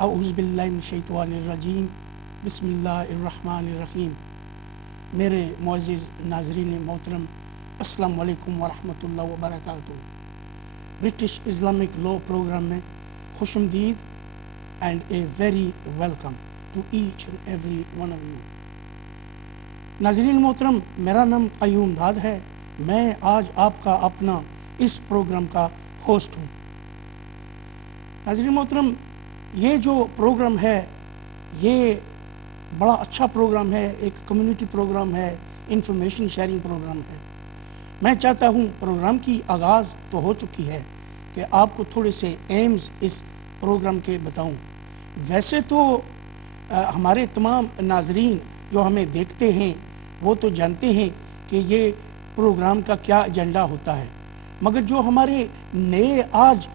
اعوذ باللہ من الشیطان الرجیم بسم اللہ الرحمن الرحیم۔ میرے معزز ناظرین محترم، السلام علیکم ورحمۃ اللہ وبرکاتہ۔ برٹش اسلامک لا پروگرام میں خوش آمدید and a very welcome to each and every one of you. ناظرین محترم، میرا نام قیوم داد ہے۔ میں آج آپ کا اپنا اس پروگرام کا ہوسٹ ہوں۔ ناظرین محترم، یہ جو پروگرام ہے یہ بڑا اچھا پروگرام ہے، ایک کمیونٹی پروگرام ہے، انفارمیشن شیئرنگ پروگرام ہے۔ میں چاہتا ہوں، پروگرام کی آغاز تو ہو چکی ہے، کہ آپ کو تھوڑے سے ایمز اس پروگرام کے بتاؤں۔ ویسے تو ہمارے تمام ناظرین جو ہمیں دیکھتے ہیں وہ تو جانتے ہیں کہ یہ پروگرام کا کیا ایجنڈا ہوتا ہے، مگر جو ہمارے نئے آج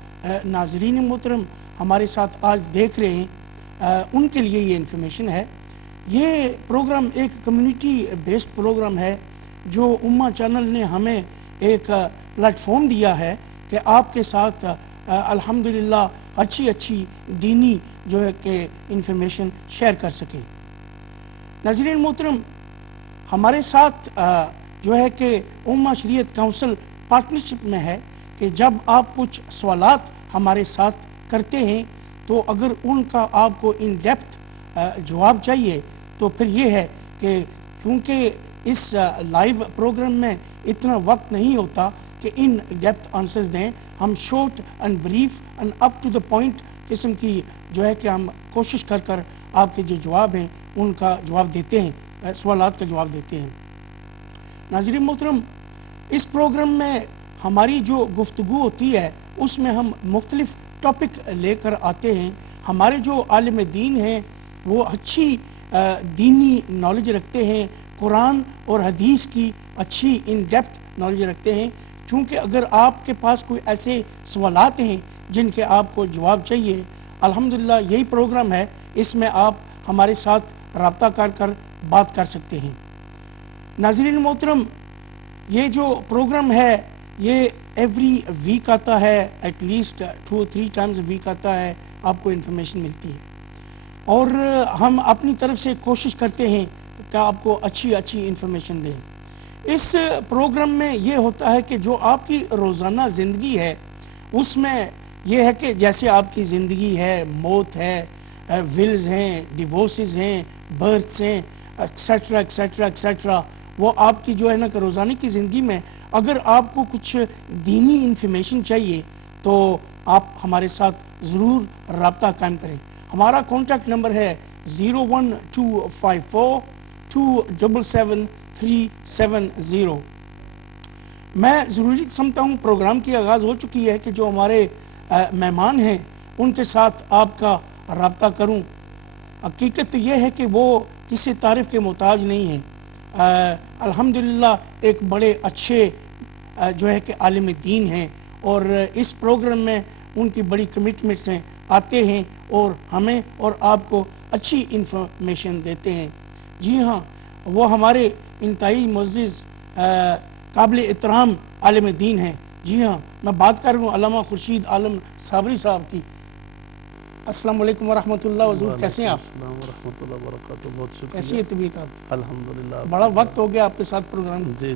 ناظرین محترم ہمارے ساتھ آج دیکھ رہے ہیں، ان کے لیے یہ انفارمیشن ہے۔ یہ پروگرام ایک کمیونٹی بیسڈ پروگرام ہے، جو امہ چینل نے ہمیں ایک پلیٹ فارم دیا ہے کہ آپ کے ساتھ الحمدللہ اچھی دینی جو ہے کہ انفارمیشن شیئر کر سکیں۔ ناظرین محترم، ہمارے ساتھ جو ہے کہ امہ شریعت کونسل پارٹنرشپ میں ہے کہ جب آپ کچھ سوالات ہمارے ساتھ کرتے ہیں تو اگر ان کا آپ کو ان ڈیپتھ جواب چاہیے تو پھر یہ ہے کہ کیونکہ اس لائیو پروگرام میں اتنا وقت نہیں ہوتا کہ ان ڈیپتھ آنسرز دیں، ہم short and brief and up to the point قسم کی جو ہے کہ ہم کوشش کر آپ کے جو جواب ہیں ان کا جواب دیتے ہیں، سوالات کا جواب دیتے ہیں۔ ناظرین محترم، اس پروگرام میں ہماری جو گفتگو ہوتی ہے اس میں ہم مختلف ٹاپک لے کر آتے ہیں۔ ہمارے جو عالم دین ہیں وہ اچھی دینی نالج رکھتے ہیں، قرآن اور حدیث کی اچھی ان ڈیپتھ نالج رکھتے ہیں۔ چونکہ اگر آپ کے پاس کوئی ایسے سوالات ہیں جن کے آپ کو جواب چاہیے، الحمدللہ یہی پروگرام ہے، اس میں آپ ہمارے ساتھ رابطہ کر بات کر سکتے ہیں۔ ناظرین محترم، یہ جو پروگرام ہے یہ ایوری ویک آتا ہے، at least 2 or 3 times week آتا ہے، آپ کو انفارمیشن ملتی ہے، اور ہم اپنی طرف سے کوشش کرتے ہیں کہ آپ کو اچھی انفارمیشن دیں۔ اس پروگرام میں یہ ہوتا ہے کہ جو آپ کی روزانہ زندگی ہے اس میں یہ ہے کہ جیسے آپ کی زندگی ہے، موت ہے، ولز ہیں، ڈیورسز ہیں، برتھس ہیں، ایکسیٹرا ایکسیٹرا ایکسیٹرا، وہ آپ کی جو ہے نا کہ روزانہ کی زندگی میں اگر آپ کو کچھ دینی انفارمیشن چاہیے تو آپ ہمارے ساتھ ضرور رابطہ قائم کریں۔ ہمارا کانٹیکٹ نمبر ہے 01254 277 370۔ میں ضروری سمجھتا ہوں پروگرام کی آغاز ہو چکی ہے کہ جو ہمارے مہمان ہیں ان کے ساتھ آپ کا رابطہ کروں۔ حقیقت یہ ہے کہ وہ کسی تعریف کے محتاج نہیں ہیں، الحمدللہ ایک بڑے اچھے جو ہے کہ عالم دین ہیں، اور اس پروگرام میں ان کی بڑی کمٹمنٹس ہیں، آتے ہیں اور ہمیں اور آپ کو اچھی انفارمیشن دیتے ہیں۔ جی ہاں، وہ ہمارے انتہائی معزز قابل احترام عالم دین ہیں۔ جی ہاں، میں بات کر رہا ہوں علامہ خورشید عالم صابری صاحب کی۔ السلام علیکم ورحمۃ اللہ، حضور کیسے ہیں آپ؟ السلام ورحمۃ اللہ وبرکاتہ، بہت شکریہ۔ کیسی ہے طبیعت آپ؟ الحمدللہ، بڑا وقت ہو گیا آپ کے ساتھ پروگرام۔ جی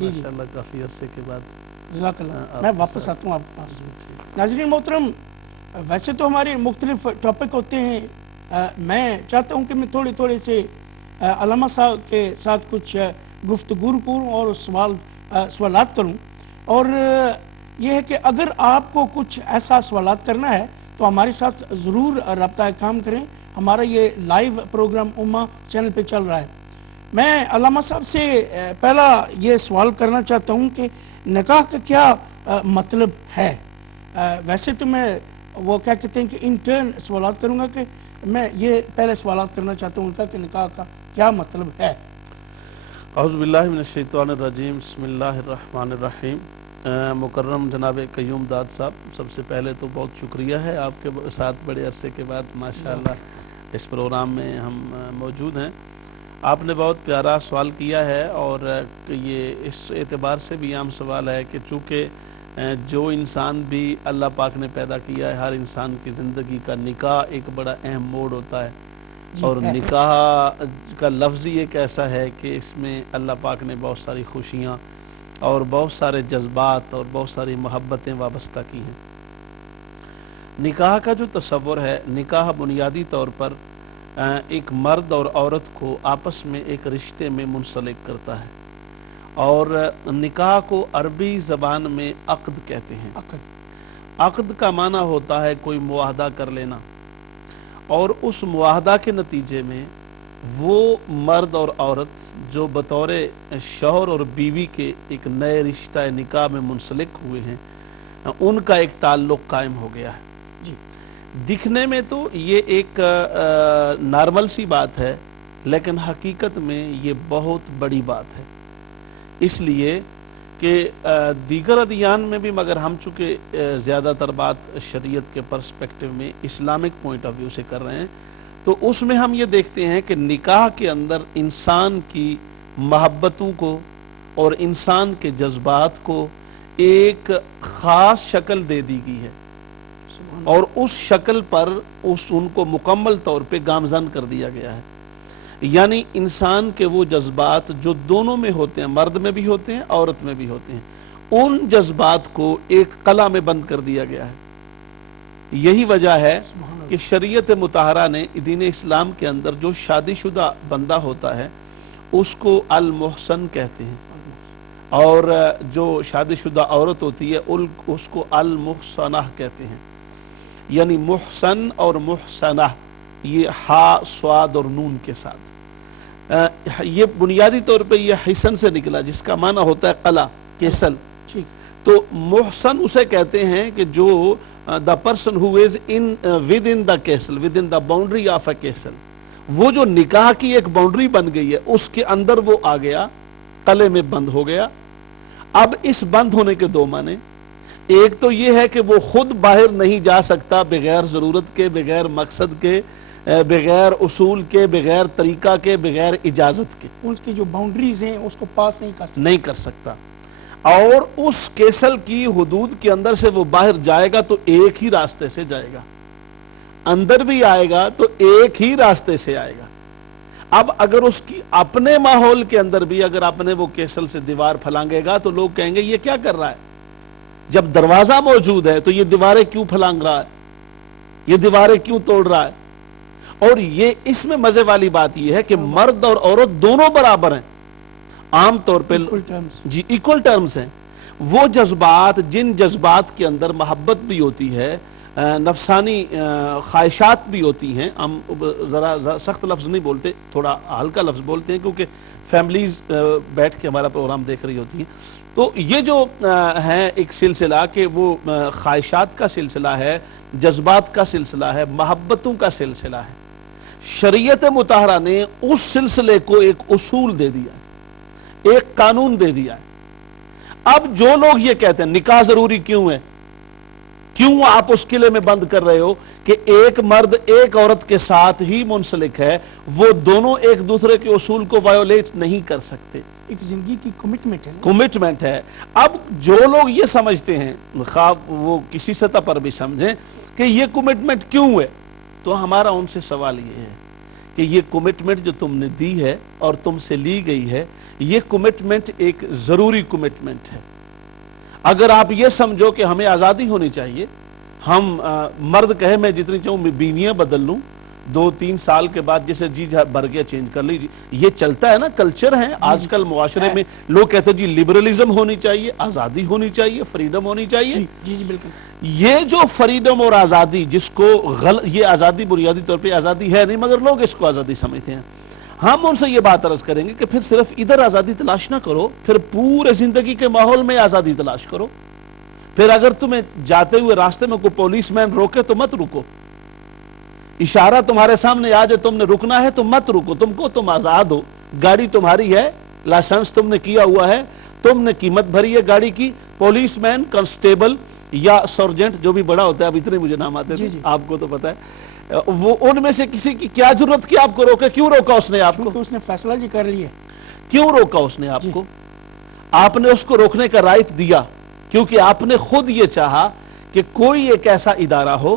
ماشاءاللہ، کافی عرصے کے بعد۔ جزاک اللہ، میں واپس آتا ہوں آپ کے پاس۔ ناظرین محترم، ویسے تو ہمارے مختلف ٹاپک ہوتے ہیں، میں چاہتا ہوں کہ میں تھوڑے سے علامہ صاحب کے ساتھ کچھ گفتگو کروں اور سوالات کروں، اور یہ ہے کہ اگر آپ کو کچھ ایسا سوالات کرنا ہے تو ہمارے ساتھ ضرور رابطہ قائم کریں۔ ہمارا یہ لائیو پروگرام امہ چینل پہ چل رہا ہے۔ میں علامہ صاحب سے پہلا یہ سوال کرنا چاہتا ہوں کہ نکاح کا کیا مطلب ہے؟ ویسے تو میں وہ کیا کہتے ہیں کہ انٹرن سوالات کروں گا، کہ میں یہ پہلے سوالات کرنا چاہتا ہوں ان کا کہ نکاح کا کیا مطلب ہے؟ اعوذ باللہ من الشیطان الرجیم، بسم اللہ الرحمن الرحیم۔ مکرم جناب قیوم داد صاحب، سب سے پہلے تو بہت شکریہ ہے آپ کے ساتھ بڑے عرصے کے بعد ماشاءاللہ اس پروگرام میں ہم موجود ہیں۔ آپ نے بہت پیارا سوال کیا ہے، اور یہ اس اعتبار سے بھی عام سوال ہے کہ چونکہ جو انسان بھی اللہ پاک نے پیدا کیا ہے، ہر انسان کی زندگی کا نکاح ایک بڑا اہم موڑ ہوتا ہے، اور نکاح کا لفظ ہی ایک ایسا ہے کہ اس میں اللہ پاک نے بہت ساری خوشیاں اور بہت سارے جذبات اور بہت ساری محبتیں وابستہ کی ہیں۔ نکاح کا جو تصور ہے، نکاح بنیادی طور پر ایک مرد اور عورت کو آپس میں ایک رشتے میں منسلک کرتا ہے، اور نکاح کو عربی زبان میں عقد کہتے ہیں۔ عقد کا معنی ہوتا ہے کوئی معاہدہ کر لینا، اور اس معاہدہ کے نتیجے میں وہ مرد اور عورت جو بطور شوہر اور بیوی کے ایک نئے رشتہ نکاح میں منسلک ہوئے ہیں، ان کا ایک تعلق قائم ہو گیا ہے۔ دکھنے میں تو یہ ایک نارمل سی بات ہے، لیکن حقیقت میں یہ بہت بڑی بات ہے، اس لیے کہ دیگر ادیان میں بھی، مگر ہم چونکہ زیادہ تر بات شریعت کے پرسپیکٹو میں اسلامک پوائنٹ آف ویو سے کر رہے ہیں، تو اس میں ہم یہ دیکھتے ہیں کہ نکاح کے اندر انسان کی محبتوں کو اور انسان کے جذبات کو ایک خاص شکل دے دی گئی ہے، اور اس شکل پر ان کو مکمل طور پہ گامزن کر دیا گیا ہے۔ یعنی انسان کے وہ جذبات جو دونوں میں ہوتے ہیں، مرد میں بھی ہوتے ہیں، عورت میں بھی ہوتے ہیں، ان جذبات کو ایک قلع میں بند کر دیا گیا ہے۔ یہی وجہ ہے کہ شریعت مطہرہ نے دین اسلام کے اندر جو شادی شدہ بندہ ہوتا ہے اس کو المحسن کہتے ہیں، اور جو شادی شدہ عورت ہوتی ہے اس کو المحسنہ کہتے ہیں۔ یعنی محسن اور محسنہ یہ ہا، سواد اور نون کے ساتھ، یہ بنیادی طور پہ یہ حسن سے نکلا، جس کا معنی ہوتا ہے قلعہ، کیسل۔ تو محسن اسے کہتے ہیں کہ جو the person who is within the castle, within the boundary of a castle، وہ جو نکاح کی ایک باؤنڈری بن گئی ہے اس کے اندر وہ آ گیا، قلعے میں بند ہو گیا۔ اب اس بند ہونے کے دو معنی، ایک تو یہ ہے کہ وہ خود باہر نہیں جا سکتا بغیر ضرورت کے، بغیر مقصد کے، بغیر اصول کے، بغیر طریقہ کے، بغیر اجازت کے، ان کی جو باؤنڈریز ہیں اس کو پاس نہیں کر سکتا۔ اور اس کیسل کی حدود کے اندر سے وہ باہر جائے گا تو ایک ہی راستے سے جائے گا، اندر بھی آئے گا تو ایک ہی راستے سے آئے گا۔ اب اگر اس کی اپنے ماحول کے اندر بھی اگر اپنے وہ کیسل سے دیوار پھلانگے گا تو لوگ کہیں گے یہ کیا کر رہا ہے؟ جب دروازہ موجود ہے تو یہ دیواریں کیوں پھلانگ رہا ہے، یہ دیواریں کیوں توڑ رہا ہے؟ اور یہ اس میں مزے والی بات یہ ہے کہ مرد اور عورت دونوں برابر ہیں، عام طور پہ جی ایکول ٹرمز ہیں۔ وہ جذبات، جن جذبات کے اندر محبت بھی ہوتی ہے، نفسانی خواہشات بھی ہوتی ہیں، ہم ذرا سخت لفظ نہیں بولتے، تھوڑا ہلکا لفظ بولتے ہیں کیونکہ فیملیز بیٹھ کے ہمارا پروگرام دیکھ رہی ہوتی ہیں، تو یہ جو ہے ایک سلسلہ کہ وہ خواہشات کا سلسلہ ہے، جذبات کا سلسلہ ہے، محبتوں کا سلسلہ ہے۔ شریعت مطہرہ نے اس سلسلے کو ایک اصول دے دیا ہے، ایک قانون دے دیا ہے۔ اب جو لوگ یہ کہتے ہیں نکاح ضروری کیوں ہے، کیوں آپ اس قلعے میں بند کر رہے ہو کہ ایک مرد ایک عورت کے ساتھ ہی منسلک ہے، وہ دونوں ایک دوسرے کے اصول کو وائیولیٹ نہیں کر سکتے، ایک زندگی کی کمٹمنٹ ہے۔ اب جو لوگ یہ سمجھتے ہیں، خواب وہ کسی سطح پر بھی سمجھیں کہ یہ کمٹمنٹ کیوں ہے، تو ہمارا ان سے سوال یہ ہے کہ یہ کمٹمنٹ جو تم نے دی ہے اور تم سے لی گئی ہے، یہ کمٹمنٹ ایک ضروری کمٹمنٹ ہے۔ اگر آپ یہ سمجھو کہ ہمیں آزادی ہونی چاہیے، ہم مرد کہے میں جتنی چاہوں میں بیویاں بدل لوں، 2-3 سال کے بعد جسے جی بھر گیا چینج کر لیجیے، یہ چلتا ہے نا، کلچر ہے آج کل معاشرے میں۔ لوگ کہتے ہیں جی لبرلزم ہونی چاہیے، آزادی ہونی چاہیے، فریڈم ہونی چاہیے۔ جی بالکل۔ یہ جو فریڈم اور آزادی، جس کو یہ آزادی بنیادی طور پہ آزادی ہے نہیں، مگر لوگ اس کو آزادی سمجھتے ہیں۔ ہم ان سے یہ بات عرض کریں گے کہ پھر صرف ادھر آزادی تلاش نہ کرو، پھر پورے زندگی کے ماحول میں آزادی تلاش کرو۔ پھر اگر تمہیں جاتے ہوئے راستے میں کوئی پولیس مین روکے تو مت رکو، اشارہ تمہارے سامنے آ جائے تم نے رکنا ہے تو مت رکو، تم آزاد ہو، گاڑی تمہاری ہے، لائسنس تم نے کیا ہوا ہے، تم نے قیمت بھری ہے گاڑی کی، پولیس مین، کانسٹیبل یا سرجنٹ جو بھی بڑا ہوتا ہے، اب اتنے مجھے نام آتے تھے، آپ کو تو پتا ہے، وہ ان میں سے کسی کی کیا ضرورت کی آپ کو روکے؟ کیوں روکا اس نے آپ کو؟ کیونکہ اس نے فیصلہ کر لیا۔ کیوں روکا اس نے آپ کو؟ آپ نے اس کو روکنے کا رائٹ دیا، کیونکہ آپ نے خود یہ چاہا کہ کوئی ایک ایسا ادارہ ہو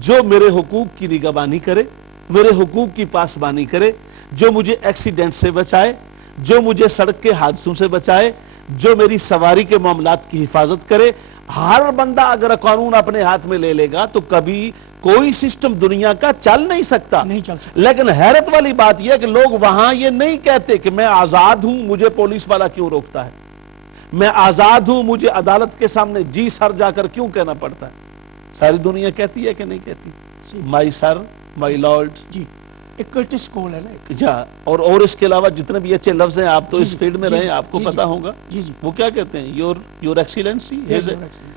جو میرے حقوق کی نگہبانی کرے، میرے حقوق کی پاسبانی کرے، جو مجھے ایکسیڈنٹ سے بچائے، جو مجھے سڑک کے حادثوں سے بچائے، جو میری سواری کے معاملات کی حفاظت کرے۔ ہر بندہ اگر قانون اپنے ہاتھ میں لے لے گا تو کبھی کوئی سسٹم دنیا کا چل نہیں سکتا۔ نہیں چل سکتا۔ لیکن حیرت والی بات یہ ہے کہ لوگ وہاں یہ نہیں کہتے کہ میں آزاد ہوں، مجھے پولیس والا کیوں روکتا ہے، میں آزاد ہوں، مجھے عدالت کے سامنے جی سر جا کر کیوں کہنا پڑتا ہے۔ ساری دنیا کہتی ہے کہ نہیں کہتی؟ مائی سر، مائی لارڈ، جی ایک کرٹس کول ہے نا ایک۔ جا اور اس کے علاوہ جتنے بھی اچھے لفظ ہیں، آپ تو اس فیلڈ میں رہے ہیں، آپ کو پتا ہوگا جی جی وہ کیا کہتے ہیں، یور ایکسیلنسی،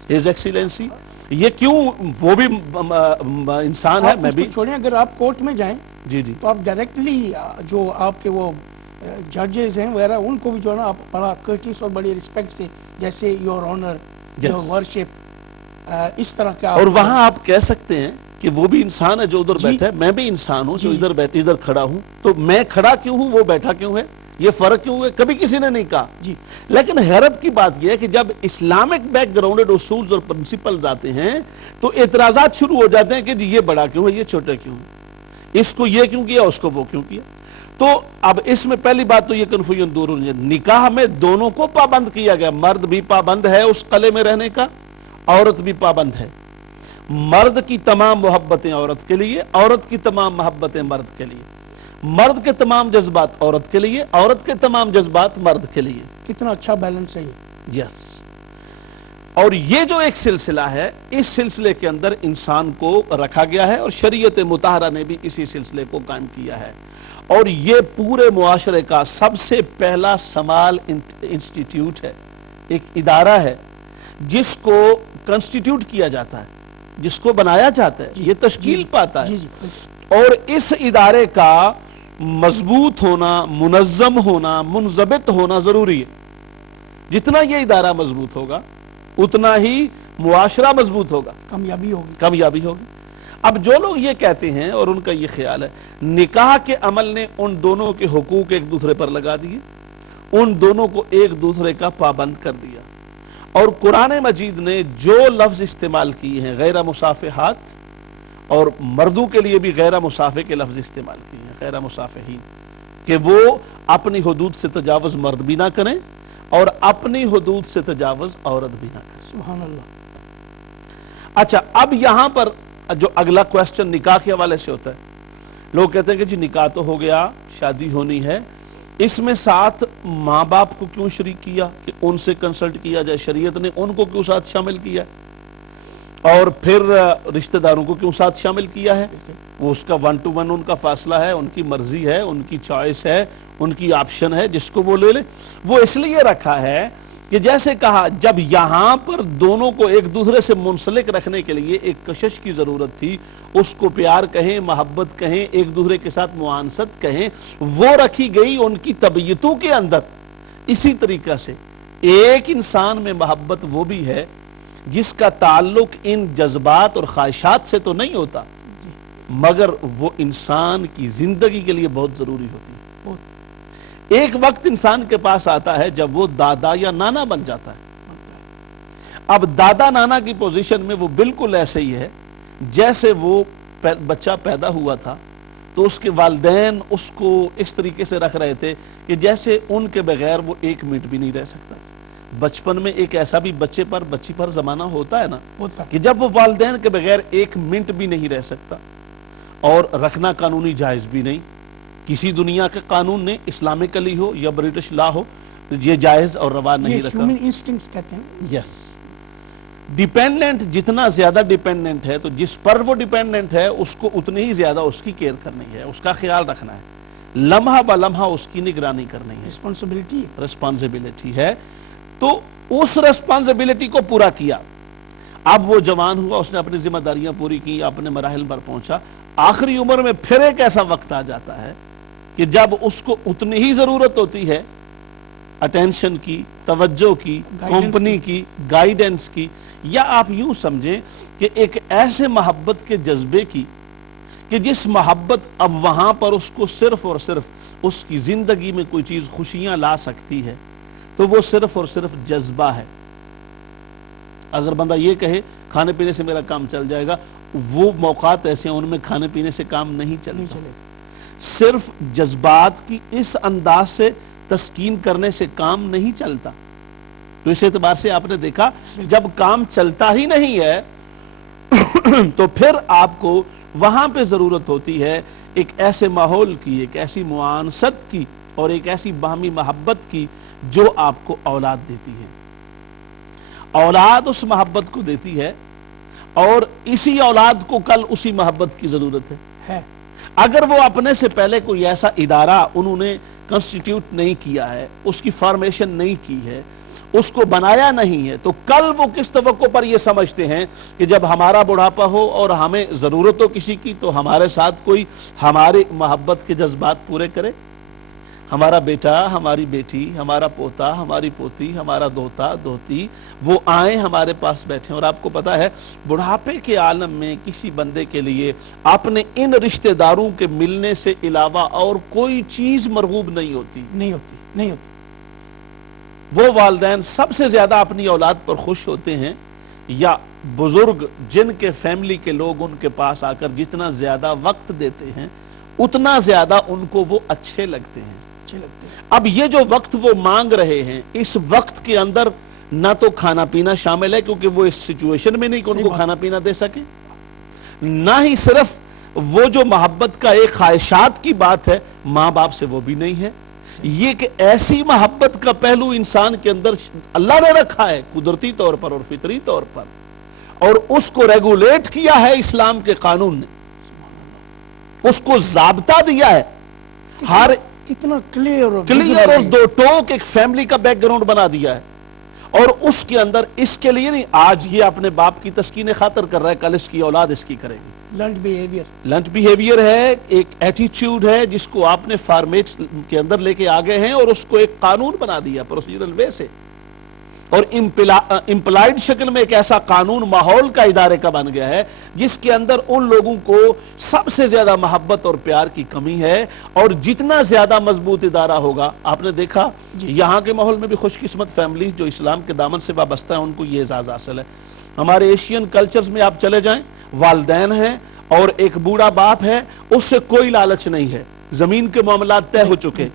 ہز ایکسیلنسی۔ یہ کیوں؟ وہ بھی انسان ہے، میں بھی چھوڑیں، اگر آپ کورٹ میں جائیں جی جی تو آپ ڈائریکٹلی جو آپ کے وہ ججز ہیں وغیرہ ان کو بھی جو ہے نا آپ بڑا کرٹس اور بڑی رسپیکٹ سے، جیسے یور آنر، یور ورشپ، اس طرح کا۔ اور وہاں آپ کہہ سکتے ہیں کہ وہ بھی انسان ہے جو ادھر بیٹھا ہے، میں بھی انسان ہوں جو ادھر کھڑا ہوں، تو میں کھڑا کیوں ہوں، وہ بیٹھا کیوں ہے، یہ فرق کیوں ہے؟ کبھی کسی نے نہیں کہا جی۔ لیکن حیرت کی بات یہ ہے کہ جب اسلامک بیک گراؤنڈڈ اصولز اور پرنسپلز آتے ہیں تو اعتراضات شروع ہو جاتے ہیں کہ جی یہ بڑا کیوں ہے، یہ چھوٹا کیوں ہے، اس کو یہ کیوں کیا، اس کو وہ کیوں کیا۔ تو اب اس میں پہلی بات تو یہ کنفیوژن دور ہونی ہے، نکاح میں دونوں کو پابند کیا گیا، مرد بھی پابند ہے اس قلعے میں رہنے کا، عورت بھی پابند ہے۔ مرد کی تمام محبتیں عورت کے لیے، عورت کی تمام محبتیں مرد کے لیے، مرد کے تمام جذبات عورت کے لیے، عورت کے تمام جذبات مرد کے لیے۔ کتنا اچھا بیلنس ہے یہ۔ یس۔ اور یہ جو ایک سلسلہ ہے، اس سلسلے کے اندر انسان کو رکھا گیا ہے، اور شریعت مطہرہ نے بھی اسی سلسلے کو قائم کیا ہے، اور یہ پورے معاشرے کا سب سے پہلا سمال انسٹیٹیوٹ ہے، ایک ادارہ ہے جس کو کنسٹیٹیوٹ کیا جاتا ہے، جس کو بنایا جاتا ہے، یہ تشکیل پاتا ہے، اور اس ادارے کا مضبوط ہونا، منظم ہونا، منضبط ہونا ضروری ہے۔ جتنا یہ ادارہ مضبوط ہوگا اتنا ہی معاشرہ مضبوط ہوگا، کامیابی ہوگی۔ کامیابی ہوگی۔ اب جو لوگ یہ کہتے ہیں اور ان کا یہ خیال ہے نکاح کے عمل نے ان دونوں کے حقوق ایک دوسرے پر لگا دیے، ان دونوں کو ایک دوسرے کا پابند کر دیا، اور قرآن مجید نے جو لفظ استعمال کیے ہیں غیر مصافحات، اور مردوں کے لیے بھی غیر مصافح کے لفظ استعمال کیے ہیں، غیر مصافحین، کہ وہ اپنی حدود سے تجاوز مرد بھی نہ کریں اور اپنی حدود سے تجاوز عورت بھی نہ کریں۔ سبحان اللہ۔ اچھا، اب یہاں پر جو اگلا کویسچن نکاح کے حوالے سے ہوتا ہے، لوگ کہتے ہیں کہ جی نکاح تو ہو گیا، شادی ہونی ہے، اس میں ساتھ ماں باپ کو کیوں شریک کیا کہ ان سے کنسلٹ کیا جائے، شریعت نے ان کو کیوں ساتھ شامل کیا، اور پھر رشتہ داروں کو کیوں ساتھ شامل کیا ہے؟ وہ اس کا 1 to 1 ان کا فاصلہ ہے، ان کی مرضی ہے، ان کی چوائس ہے، ان کی آپشن ہے، جس کو وہ لے لے۔ وہ اس لیے رکھا ہے کہ جیسے کہا جب یہاں پر دونوں کو ایک دوسرے سے منسلک رکھنے کے لیے ایک کشش کی ضرورت تھی، اس کو پیار کہیں، محبت کہیں، ایک دوسرے کے ساتھ معانست کہیں، وہ رکھی گئی ان کی طبیعتوں کے اندر۔ اسی طریقہ سے ایک انسان میں محبت وہ بھی ہے جس کا تعلق ان جذبات اور خواہشات سے تو نہیں ہوتا، مگر وہ انسان کی زندگی کے لیے بہت ضروری ہوتی ہے۔ ایک وقت انسان کے پاس آتا ہے جب وہ دادا یا نانا بن جاتا ہے۔ اب دادا نانا کی پوزیشن میں وہ بالکل ایسے ہی ہے جیسے وہ بچہ پیدا ہوا تھا تو اس کے والدین اس کو اس طریقے سے رکھ رہے تھے کہ جیسے ان کے بغیر وہ 1 منٹ بھی نہیں رہ سکتا۔ بچپن میں ایک ایسا بھی بچی پر زمانہ ہوتا ہے نا کہ جب وہ والدین کے بغیر 1 منٹ بھی نہیں رہ سکتا، اور رکھنا قانونی جائز بھی نہیں، کسی دنیا کے قانون نے اسلامکلی ہو یا برٹش لا ہو یہ جائز اور روا نہیں رکھا۔ ہیومن انسٹنکٹس کہتے ہیں۔ یس۔ ڈیپینڈنٹ جتنا زیادہ ڈیپینڈنٹ ہے تو جس پر وہ ڈیپینڈنٹ ہے اس کو اتنی ہی زیادہ اس کی کیئر کرنی ہے، اس کا خیال رکھنا ہے، لمحہ بہ لمحہ اس کی نگرانی کرنی ہے، رسپانسبلٹی ہے۔ تو اس رسپانسبلٹی کو پورا کیا، اب وہ جوان ہوا، اس نے اپنی ذمہ داریاں پوری کی، اپنے مراحل پر پہنچا، آخری عمر میں پھر ایک ایسا وقت آ جاتا ہے کہ جب اس کو اتنی ہی ضرورت ہوتی ہے اٹینشن کی، توجہ کی، کمپنی کی، گائیڈنس کی، یا آپ یوں سمجھیں کہ ایک ایسے محبت کے جذبے کی کہ جس محبت اب وہاں پر اس کو صرف اور صرف اس کی زندگی میں کوئی چیز خوشیاں لا سکتی ہے، تو وہ صرف اور صرف جذبہ ہے، اگر بندہ یہ کہے کھانے پینے سے میرا کام چل جائے گا، وہ موقعات ایسے ہیں ان میں کھانے پینے سے کام نہیں چلتا، صرف جذبات کی اس انداز سے تسکین کرنے سے کام نہیں چلتا۔ تو اس اعتبار سے آپ نے دیکھا جب کام چلتا ہی نہیں ہے تو پھر آپ کو وہاں پہ ضرورت ہوتی ہے ایک ایسے ماحول کی، ایک ایسی معانست کی اور ایک ایسی باہمی محبت کی جو آپ کو اولاد دیتی ہے۔ اولاد اس محبت کو دیتی ہے اور اسی اولاد کو کل اسی محبت کی ضرورت ہے۔ اگر وہ اپنے سے پہلے کوئی ایسا ادارہ انہوں نے کنسٹیٹیوٹ نہیں کیا ہے، اس کی فارمیشن نہیں کی ہے، اس کو بنایا نہیں ہے، تو کل وہ کس توقع پر یہ سمجھتے ہیں کہ جب ہمارا بڑھاپا ہو اور ہمیں ضرورت ہو کسی کی تو ہمارے ساتھ کوئی ہماری محبت کے جذبات پورے کرے؟ ہمارا بیٹا، ہماری بیٹی، ہمارا پوتا، ہماری پوتی، ہمارا دوتا دوتی وہ آئیں ہمارے پاس بیٹھیں۔ اور آپ کو پتا ہے بڑھاپے کے عالم میں کسی بندے کے لیے اپنے ان رشتہ داروں کے ملنے سے علاوہ اور کوئی چیز مرغوب نہیں ہوتی۔ وہ والدین سب سے زیادہ اپنی اولاد پر خوش ہوتے ہیں یا بزرگ جن کے فیملی کے لوگ ان کے پاس آ کر جتنا زیادہ وقت دیتے ہیں اتنا زیادہ ان کو وہ اچھے لگتے ہیں۔ اب یہ جو وقت وہ مانگ رہے ہیں، اس وقت کے اندر نہ تو کھانا پینا شامل ہے کیونکہ وہ اس سچویشن میں نہیں کہ ان کو کھانا پینا دے سکے، نہ ہی صرف وہ جو محبت کا ایک خواہشات کی بات ہے ماں باپ سے وہ بھی نہیں ہے، یہ کہ ایسی محبت کا پہلو انسان کے اندر اللہ نے رکھا ہے قدرتی طور پر اور فطری طور پر، اور اس کو ریگولیٹ کیا ہے اسلام کے قانون نے، اس کو ضابطہ دیا ہے، ہر کتنا کلیئر اور دو ٹوک ایک فیملی کا بیک گراؤنڈ بنا دیا ہے، اور اس کے اندر اس کے لیے نہیں آج یہ اپنے باپ کی تسکین خاطر کر رہا ہے، کل اس کی اولاد اس کی کرے گی۔ لرنڈ بیہیویئر ہے، ایک ایٹیچیوڈ ہے جس کو آپ نے فارمیٹ کے اندر لے کے آگے ہیں اور اس کو ایک قانون بنا دیا پروسیجرل وے سے، اور امپلائیڈ شکل میں ایک ایسا قانون ماحول کا ادارے کا بن گیا ہے جس کے اندر ان لوگوں کو سب سے زیادہ محبت اور پیار کی کمی ہے، اور جتنا زیادہ مضبوط ادارہ ہوگا، آپ نے دیکھا یہاں کے ماحول میں بھی خوش قسمت فیملی جو اسلام کے دامن سے وابستہ ہیں ان کو یہ اعزاز حاصل ہے۔ ہمارے ایشین کلچرز میں آپ چلے جائیں، والدین ہیں اور ایک بوڑھا باپ ہے، اس سے کوئی لالچ نہیں ہے، زمین کے معاملات طے ہو چکے،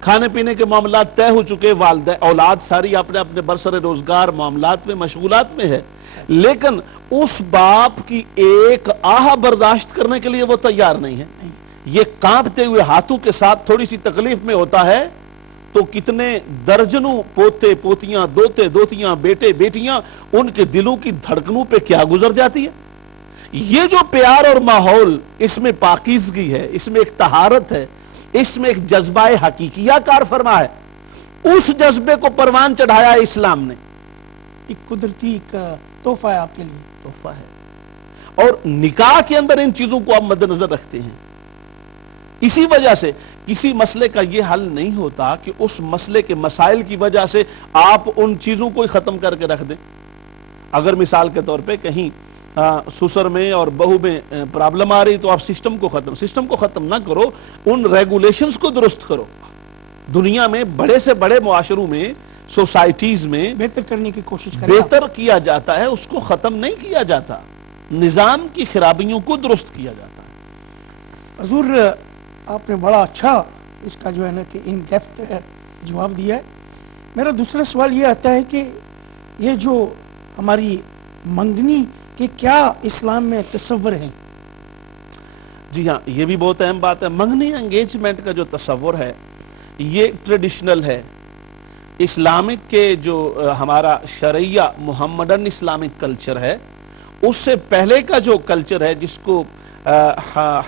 کھانے پینے کے معاملات طے ہو چکے، والدین اولاد ساری اپنے اپنے برسر روزگار معاملات میں مشغولات میں ہے، لیکن اس باپ کی ایک آہ برداشت کرنے کے لیے وہ تیار نہیں ہے۔ یہ کانپتے ہوئے ہاتھوں کے ساتھ تھوڑی سی تکلیف میں ہوتا ہے تو کتنے درجنوں پوتے پوتیاں، دوتے دوتیاں، بیٹے بیٹیاں، ان کے دلوں کی دھڑکنوں پہ کیا گزر جاتی ہے۔ یہ جو پیار اور ماحول، اس میں پاکیزگی ہے، اس میں ایک طہارت ہے، اس میں ایک جذبہ حقیقیہ کار فرما ہے، اس جذبے کو پروان چڑھایا ہے اسلام نے۔ ایک قدرتی ایک تحفہ ہے آپ کے لیے، تحفہ ہے، اور نکاح کے اندر ان چیزوں کو آپ مد نظر رکھتے ہیں۔ اسی وجہ سے کسی مسئلے کا یہ حل نہیں ہوتا کہ اس مسئلے کے مسائل کی وجہ سے آپ ان چیزوں کو ہی ختم کر کے رکھ دیں۔ اگر مثال کے طور پہ کہیں سسر میں اور بہو میں پرابلم آ رہی تو آپ سسٹم کو ختم نہ کرو، ان ریگولیشنز کو درست کرو۔ دنیا میں بڑے سے بڑے معاشروں میں، سوسائٹیز میں بہتر کرنے کی کوشش کریں، بہتر کیا جاتا ہے، اس کو ختم نہیں کیا جاتا، نظام کی خرابیوں کو درست کیا جاتا ہے۔ حضور آپ نے بڑا اچھا اس کا جو ہے نا کہ ان ڈیپتھ جواب دیا ہے۔ میرا دوسرا سوال یہ آتا ہے کہ یہ جو ہماری منگنی کہ کیا اسلام میں تصور ہیں؟ جی ہاں، یہ بھی بہت اہم بات ہے۔ منگنی انگیجمنٹ کا جو تصور ہے یہ ٹریڈیشنل ہے، اسلامک کے جو ہمارا شرعیہ محمدن اسلامک کلچر ہے اس سے پہلے کا جو کلچر ہے جس کو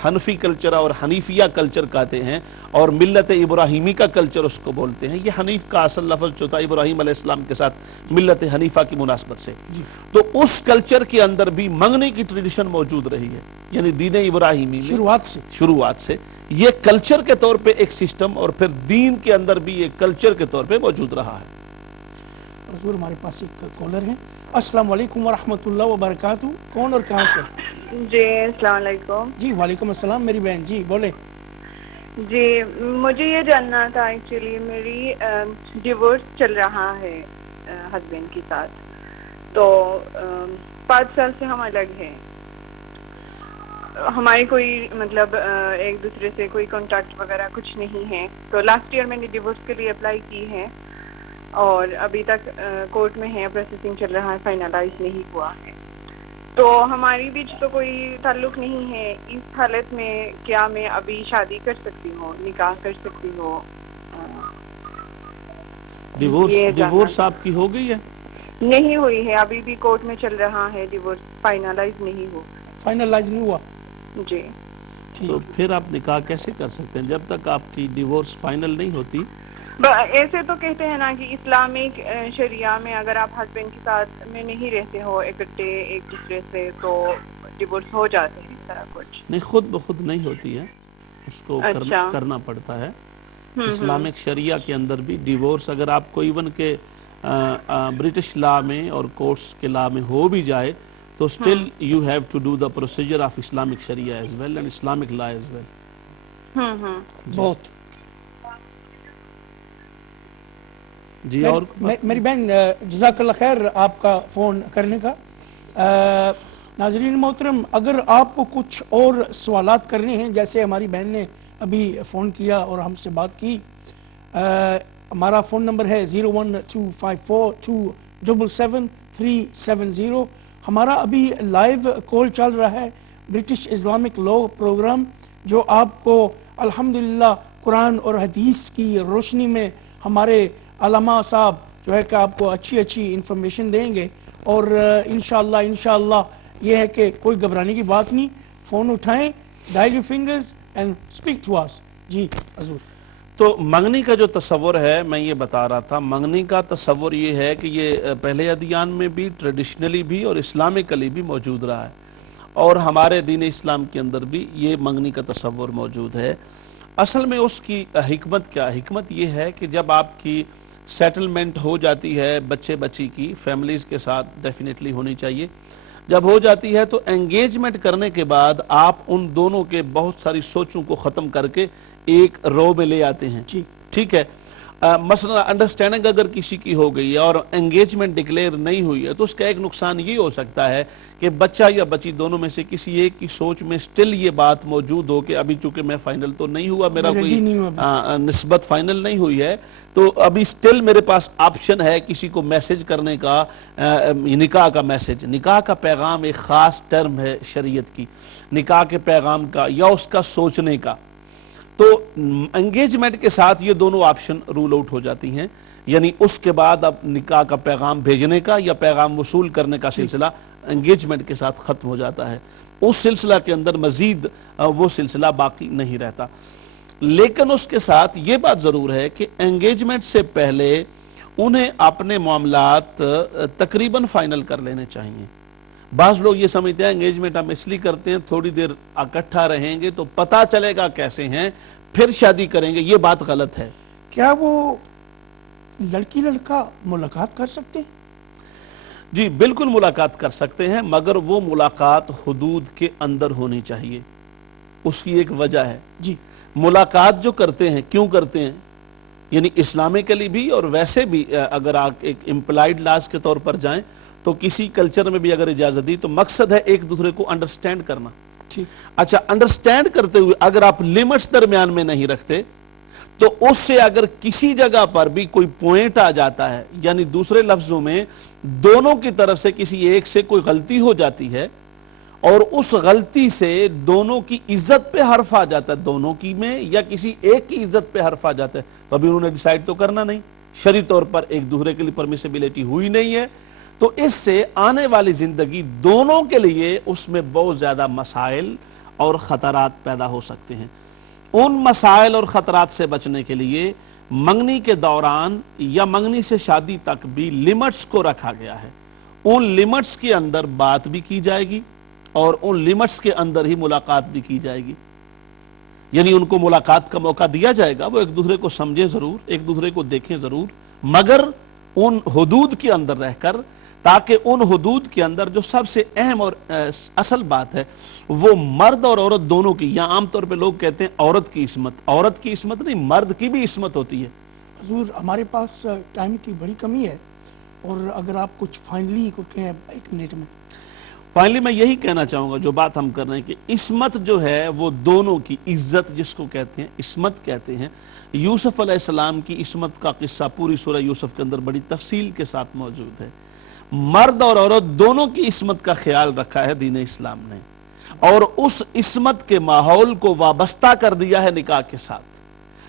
حنفی کلچر اور حنیفیہ کلچر کہتے ہیں، اور ملت ابراہیمی کا کلچر اس کو بولتے ہیں۔ یہ حنیف کا اصل لفظ جو تھا ابراہیم علیہ السلام کے ساتھ ملت حنیفہ کی مناسبت سے، تو اس کلچر کے اندر بھی منگنے کی ٹریڈیشن موجود رہی ہے، یعنی دین ابراہیمی میں شروعات سے یہ کلچر کے طور پہ ایک سسٹم، اور پھر دین کے اندر بھی ایک کلچر کے طور پہ موجود رہا ہے۔ حضور ہمارے پاس ایک کالر ہے۔ السلام علیکم ورحمۃ اللہ وبرکاتہ، کون اور کہاں سے؟ جی السلام علیکم۔ جی وعلیکم السلام میری بہن، جی بولے۔ جی مجھے یہ جاننا تھا، ایکچولی میری ڈیورس چل رہا ہے ہسبینڈ کے ساتھ، تو 5 سال سے ہم الگ ہیں. ہماری کوئی مطلب ایک دوسرے سے کوئی کانٹیکٹ وغیرہ کچھ نہیں ہے. تو لاسٹ ایئر میں نے ڈیورس کے لیے اپلائی کی ہے اور ابھی تک کورٹ میں ہے, پروسیسنگ چل رہا ہے, فائنلائز نہیں ہوا ہے. تو ہماری بیچ تو کوئی تعلق نہیں ہے. اس حالت میں کیا میں ابھی شادی کر سکتی ہوں, نکاح کر سکتی ہوں؟ ڈیورس آپ کی ہو گئی ہے؟ نہیں ہوئی ہے, ابھی بھی کورٹ میں چل رہا ہے ڈیورس, فائنلائز نہیں ہوا. فائنلائز نہیں ہوا؟ جی. تو پھر آپ نکاح کیسے کر سکتے ہیں جب تک آپ کی ڈیورس فائنل نہیں ہوتی؟ ایسے تو کہتے ہیں نا کہ اسلامک شریعہ میں اگر آپ ہسبینڈ کے ساتھ میں نہیں رہتے ہو اکٹھے ایک دوسرے سے تو ڈیورس ہو جاتے ہیں, اس طرح کچھ. نہیں, خود بخود نہیں ہوتی ہے, اس کو کرنا پڑتا ہے. اسلامک شریعہ کے اندر بھی ڈیورس اگر آپ کو ایون کہ برٹش لا میں اور کورٹس کے لا میں ہو بھی جائے تو still you have to do the procedure of Islamic Sharia as well and Islamic law as well. بہت. جی, اور میری بہن جزاک اللہ خیر آپ کا فون کرنے کا. ناظرین محترم, اگر آپ کو کچھ اور سوالات کرنے ہیں, جیسے ہماری بہن نے ابھی فون کیا اور ہم سے بات کی, ہمارا فون نمبر ہے 01254277370. ہمارا ابھی لائیو کال چل رہا ہے برٹش اسلامک لا پروگرام, جو آپ کو الحمدللہ قرآن اور حدیث کی روشنی میں ہمارے علماء صاحب جو ہے کہ آپ کو اچھی انفارمیشن دیں گے. اور انشاءاللہ یہ ہے کہ کوئی گھبرانے کی بات نہیں, فون اٹھائیں, dial your fingers and speak to us. جی حضور. تو منگنی کا جو تصور ہے, میں یہ بتا رہا تھا, منگنی کا تصور یہ ہے کہ یہ پہلے ادیان میں بھی, ٹریڈیشنلی بھی اور اسلامکلی بھی موجود رہا ہے, اور ہمارے دین اسلام کے اندر بھی یہ منگنی کا تصور موجود ہے. اصل میں اس کی حکمت کیا ہے؟ حکمت یہ ہے کہ جب آپ کی سیٹلمنٹ ہو جاتی ہے بچے بچی کی, فیملیز کے ساتھ ڈیفینیٹلی ہونی چاہیے, جب ہو جاتی ہے تو انگیجمنٹ کرنے کے بعد آپ ان دونوں کے بہت ساری سوچوں کو ختم کر کے ایک رو میں لے آتے ہیں. ٹھیک ہے, مثلا انڈرسٹینڈنگ اگر کسی کی ہو گئی ہے اور انگیجمنٹ ڈکلیئر نہیں ہوئی ہے تو اس کا ایک نقصان یہ ہو سکتا ہے کہ بچہ یا بچی دونوں میں سے کسی ایک کی سوچ میں سٹل یہ بات موجود ہو کہ ابھی چونکہ میں فائنل تو نہیں ہوا, میرا کوئی نسبت فائنل نہیں ہوئی ہے, تو ابھی سٹل میرے پاس آپشن ہے کسی کو میسج کرنے کا, نکاح کا میسج. نکاح کا پیغام ایک خاص ٹرم ہے شریعت کی, نکاح کے پیغام کا یا اس کا سوچنے کا. تو انگیجمنٹ کے ساتھ یہ دونوں آپشن رول آؤٹ ہو جاتی ہیں, یعنی اس کے بعد اب نکاح کا پیغام بھیجنے کا یا پیغام وصول کرنے کا سلسلہ انگیجمنٹ کے ساتھ ختم ہو جاتا ہے. اس سلسلہ کے اندر مزید وہ سلسلہ باقی نہیں رہتا. لیکن اس کے ساتھ یہ بات ضرور ہے کہ انگیجمنٹ سے پہلے انہیں اپنے معاملات تقریباً فائنل کر لینے چاہیے. بعض لوگ یہ سمجھتے ہیں انگیجمنٹ ہم اس لیے کرتے ہیں تھوڑی دیر اکٹھا رہیں گے تو پتہ چلے گا کیسے ہیں, پھر شادی کریں گے. یہ بات غلط ہے. کیا وہ لڑکی لڑکا ملاقات کر سکتے ہیں؟ جی بالکل ملاقات کر سکتے ہیں, مگر وہ ملاقات حدود کے اندر ہونی چاہیے. اس کی ایک وجہ ہے. جی, ملاقات جو کرتے ہیں کیوں کرتے ہیں, یعنی اسلامکلی بھی اور ویسے بھی اگر آپ ایک امپلائڈ لاز کے طور پر جائیں تو کسی کلچر میں بھی اگر اجازت دی تو مقصد ہے ایک دوسرے کو انڈرسٹینڈ کرنا. اچھا, انڈرسٹینڈ کرتے ہوئے اگر آپ لیمٹس درمیان میں نہیں رکھتے تو اس سے اگر کسی جگہ پر بھی کوئی پوائنٹ آ جاتا ہے, یعنی دوسرے لفظوں میں دونوں کی طرف سے کسی ایک سے کوئی غلطی ہو جاتی ہے اور اس غلطی سے دونوں کی عزت پہ حرف آ جاتا ہے, دونوں کی میں یا کسی ایک کی عزت پہ حرف آ جاتا ہے, تو ابھی انہوں نے ڈیسائیڈ تو کرنا نہیں, شرعی طور پر ایک دوسرے کے لیے پرمیسیبلٹی ہوئی نہیں ہے, تو اس سے آنے والی زندگی دونوں کے لیے اس میں بہت زیادہ مسائل اور خطرات پیدا ہو سکتے ہیں. ان مسائل اور خطرات سے بچنے کے لیے منگنی کے دوران یا منگنی سے شادی تک بھی لیمٹس کو رکھا گیا ہے. ان لیمٹس کے اندر بات بھی کی جائے گی اور ان لیمٹس کے اندر ہی ملاقات بھی کی جائے گی. یعنی ان کو ملاقات کا موقع دیا جائے گا, وہ ایک دوسرے کو سمجھیں ضرور, ایک دوسرے کو دیکھیں ضرور, مگر ان حدود کے اندر رہ کر, تاکہ ان حدود کے اندر جو سب سے اہم اور اصل بات ہے وہ مرد اور عورت دونوں کی, یا عام طور پہ لوگ کہتے ہیں عورت کی عصمت, عورت کی عصمت نہیں, مرد کی بھی عصمت ہوتی ہے. حضور ہمارے پاس ٹائم کی بڑی کمی ہے, اور اگر آپ کچھ فائنلی کو کہیں 1 منٹ میں. فائنلی میں یہی کہنا چاہوں گا، جو بات ہم کر رہے ہیں کہ عصمت جو ہے وہ دونوں کی عزت جس کو کہتے ہیں عصمت کہتے ہیں. یوسف علیہ السلام کی عصمت کا قصہ پوری سورہ یوسف کے اندر بڑی تفصیل کے ساتھ موجود ہے. مرد اور عورت دونوں کی عصمت کا خیال رکھا ہے دین اسلام نے، اور اس عصمت کے ماحول کو وابستہ کر دیا ہے نکاح کے ساتھ.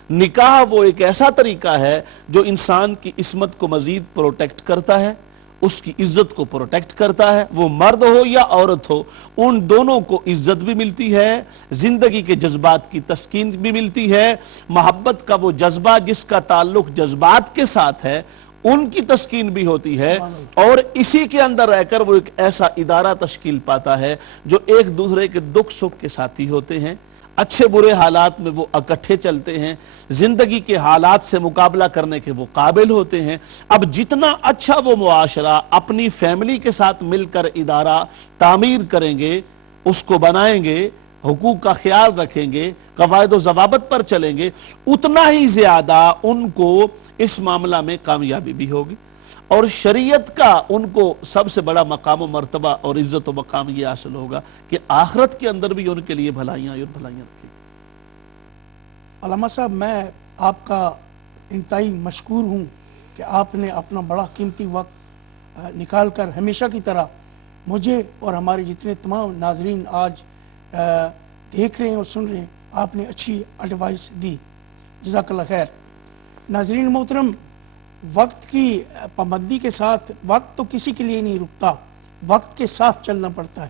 نکاح وہ ایک ایسا طریقہ ہے جو انسان کی عصمت کو مزید پروٹیکٹ کرتا ہے، اس کی عزت کو پروٹیکٹ کرتا ہے. وہ مرد ہو یا عورت ہو، ان دونوں کو عزت بھی ملتی ہے، زندگی کے جذبات کی تسکین بھی ملتی ہے. محبت کا وہ جذبہ جس کا تعلق جذبات کے ساتھ ہے ان کی تسکین بھی ہوتی ہے، اور اسی کے اندر رہ کر وہ ایک ایسا ادارہ تشکیل پاتا ہے جو ایک دوسرے کے دکھ سکھ کے ساتھی ہوتے ہیں، اچھے برے حالات میں وہ اکٹھے چلتے ہیں، زندگی کے حالات سے مقابلہ کرنے کے وہ قابل ہوتے ہیں. اب جتنا اچھا وہ معاشرہ اپنی فیملی کے ساتھ مل کر ادارہ تعمیر کریں گے، اس کو بنائیں گے، حقوق کا خیال رکھیں گے، قواعد و ضوابط پر چلیں گے، اتنا ہی زیادہ ان کو اس معاملہ میں کامیابی بھی ہوگی. اور شریعت کا ان کو سب سے بڑا مقام و مرتبہ اور عزت و مقام یہ حاصل ہوگا کہ آخرت کے اندر بھی ان کے لیے بھلائیاں اور بھلائیاں رکھیں. علامہ صاحب، میں آپ کا انتہائی مشکور ہوں کہ آپ نے اپنا بڑا قیمتی وقت نکال کر ہمیشہ کی طرح مجھے اور ہمارے جتنے تمام ناظرین آج دیکھ رہے ہیں اور سن رہے ہیں، آپ نے اچھی ایڈوائس دی. جزاک اللہ خیر. ناظرین محترم، وقت کی پابندی کے ساتھ وقت تو کسی کے لیے نہیں رکتا، وقت کے ساتھ چلنا پڑتا ہے.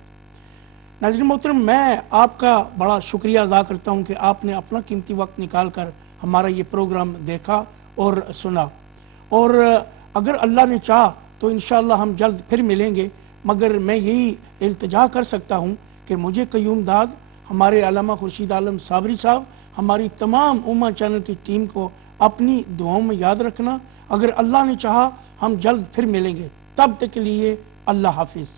ناظرین محترم، میں آپ کا بڑا شکریہ ادا کرتا ہوں کہ آپ نے اپنا قیمتی وقت نکال کر ہمارا یہ پروگرام دیکھا اور سنا، اور اگر اللہ نے چاہا تو انشاءاللہ ہم جلد پھر ملیں گے. مگر میں یہی التجا کر سکتا ہوں کہ مجھے قیوم داد، ہمارے علامہ خورشید عالم صابری صاحب، ہماری تمام امہ چینل کی ٹیم کو اپنی دعاؤں میں یاد رکھنا. اگر اللہ نے چاہا ہم جلد پھر ملیں گے. تب تک کے لیے اللہ حافظ.